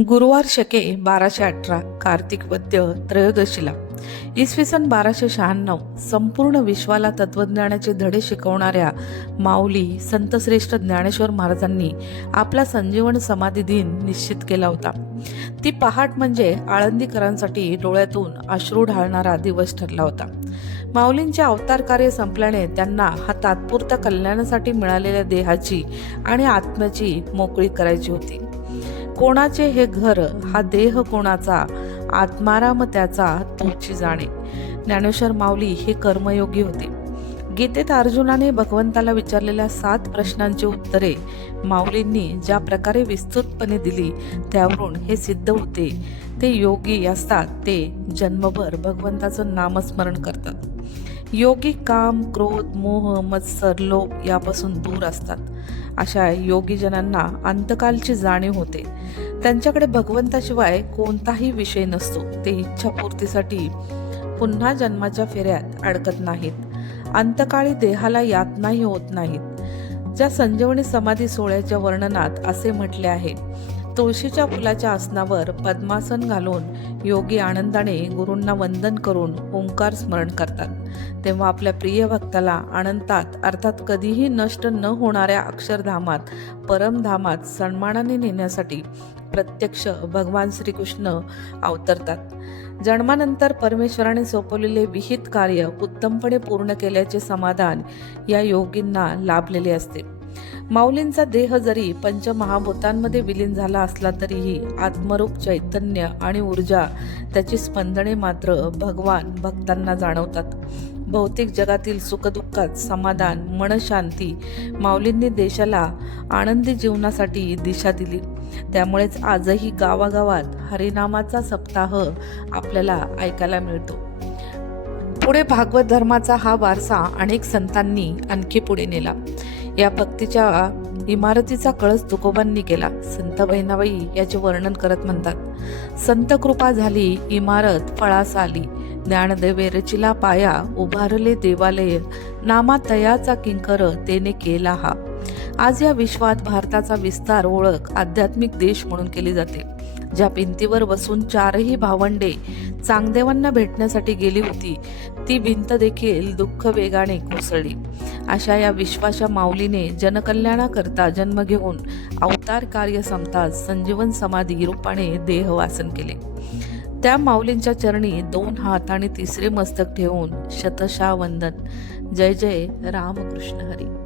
गुरुवार शके बाराशे अठरा कार्तिक वद्य त्रयोदशीला. इसवी सन बाराशे शहाण्णव संपूर्ण विश्वाला तत्वज्ञानाचे धडे शिकवणाऱ्या माऊली संतश्रेष्ठ ज्ञानेश्वर महाराजांनी आपला संजीवन समाधी दिन निश्चित केला होता. ती पहाट म्हणजे आळंदीकरांसाठी डोळ्यातून अश्रू ढाळणारा दिवस ठरला होता. माऊलींचे अवतार कार्य संपल्याने त्यांना हा तात्पुरता कल्याणासाठी मिळालेल्या देहाची आणि आत्म्याची मोकळी करायची होती. कोणाचे हे घर हा देह कोणाचा? आत्माराम त्याचा तुझी जाणे. ज्ञानेश्वर माऊली हे कर्मयोगी होते. गीतेत अर्जुनाने भगवंताला विचारलेल्या सात प्रश्नांची उत्तरे माऊलींनी ज्या प्रकारे विस्तृतपणे दिली त्यावरून हे सिद्ध होते. ते योगी असतात ते जन्मभर भगवंताचं नामस्मरण करतात. योगी काम क्रोध मोह मत्सर लोभ यापासून दूर असतात. अशा योगीजनांना अंतकालची जाणीव होते. त्यांच्याकडे भगवंताशिवाय कोणताही विषय नसतो. ते इच्छापूर्तीसाठी पुन्हा जन्माच्या फेऱ्यात अडकत नाहीत. अंतकाळी देहाला यातनाही होत नाहीत. ज्या संजीवनी समाधी सोहळ्याच्या वर्णनात असे म्हटले आहे तुळशीच्या फुलाच्या आसनावर पद्मासन घालून योगी आनंदाने गुरूंना वंदन करून ओंकार स्मरण करतात. तेव्हा आपल्या प्रिय भक्ताला आनंदात अर्थात कधीही नष्ट न होणाऱ्या अक्षरधामात परमधामात सन्मानाने नेण्यासाठी प्रत्यक्ष भगवान श्रीकृष्ण अवतरतात. जन्मानंतर परमेश्वराने सोपवलेले विहित कार्य उत्तमपणे पूर्ण केल्याचे समाधान या योगींना लाभलेले असते. माऊलींचा देह जरी पंचमहाभूतांमध्ये विलीन झाला असला तरीही आत्मरूप चैतन्य आणि ऊर्जा त्याची स्पंदने मात्र भगवान भक्तांना जाणवतात. भौतिक जगातील सुखदुःखात समाधान मनशांती माऊलींनी देशाला आनंदी जीवनासाठी दिशा दिली. त्यामुळेच आजही गावागावात हरिनामाचा सप्ताह आपल्याला ऐकायला मिळतो. पुढे भागवत धर्माचा हा वारसा अनेक संतांनी आणखी पुढे नेला. या भक्तीच्या इमारतीचा कळस तुकोबांनी केला. संत बहिणाबाई याचे वर्णन करत म्हणतात संत कृपा झाली इमारत फळास आली. ज्ञानदेवे रचिला पाया उभारले देवालय. नामा तयाचा किंकर तेने केला हा. आज या विश्वात भारताचा विस्तार ओळख आध्यात्मिक देश म्हणून केली जाते. ज्या भिंतीवर बसून चारही भावंडे चांगदेवांना भेटण्यासाठी गेली होती ती भिंत देखील दुःख वेगाने कोसळली. अशा या विश्वाच्या माऊलीने जनकल्याणाकरता जन्म घेऊन अवतार कार्य संपताच संजीवन समाधी रूपाने देहवासन केले. त्या माऊलींच्या चरणी दोन हात आणि तिसरे मस्तक ठेवून शतशा वंदन जय जय रामकृष्ण हरी.